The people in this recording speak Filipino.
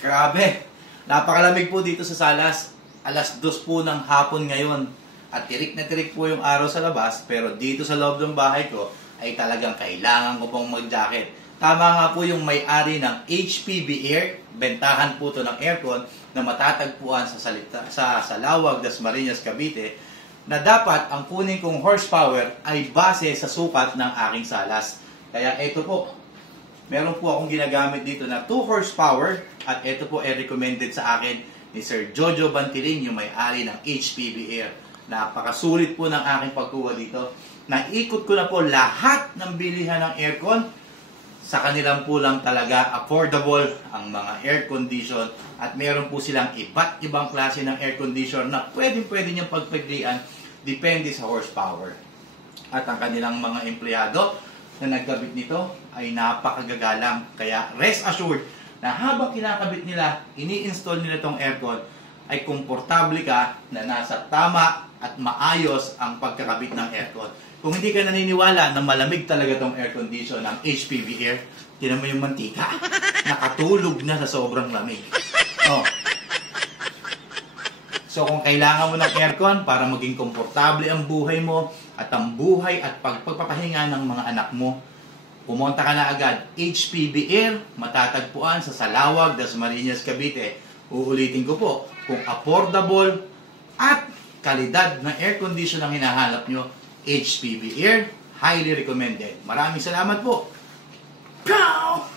Grabe, napakalamig po dito sa Salas. Alas 2 po ng hapon ngayon. At tirik na tirik po yung araw sa labas, pero dito sa loob ng bahay ko ay talagang kailangan ko pong mag-jacket. Tama nga po yung may-ari ng HPB Air, bentahan po to ng aircon na matatagpuan sa Salawag, Dasmariñas, Cavite, na dapat ang kunin kong horsepower ay base sa sukat ng aking salas. Kaya ito po, meron po akong ginagamit dito na 2 horsepower at ito po ay recommended sa akin ni Sir Jojo Bantiling, yung may-ari ng HPB Air. Napakasulit po ng aking pagkuha dito. Naikot ko na po lahat ng bilihan ng aircon. Sa kanilang po lang talaga affordable ang mga air condition at meron po silang iba't ibang klase ng air conditioner na pwede niyong pagpilian depende sa horsepower. At ang kanilang mga empleyado na nagkabit nito ay napakagagalang. Kaya rest assured na habang kinakabit nila, ini-install nila itong aircon, ay komportable ka na nasa tama at maayos ang pagkakabit ng aircon. Kung hindi ka naniniwala na malamig talaga itong air condition ng HPB Air, tinan mo yung mantika. Nakatulog na sa sobrang lamig. Oh. So kung kailangan mo ng aircon para maging komportable ang buhay mo at ang buhay at pagpapahinga ng mga anak mo, pumunta ka na agad. HPB Air, matatagpuan sa Salawag, Dasmariñas, Cavite. Uulitin ko po, kung affordable at kalidad ng air condition ang hinahanap nyo, HPB Air, highly recommended. Maraming salamat po. Pow!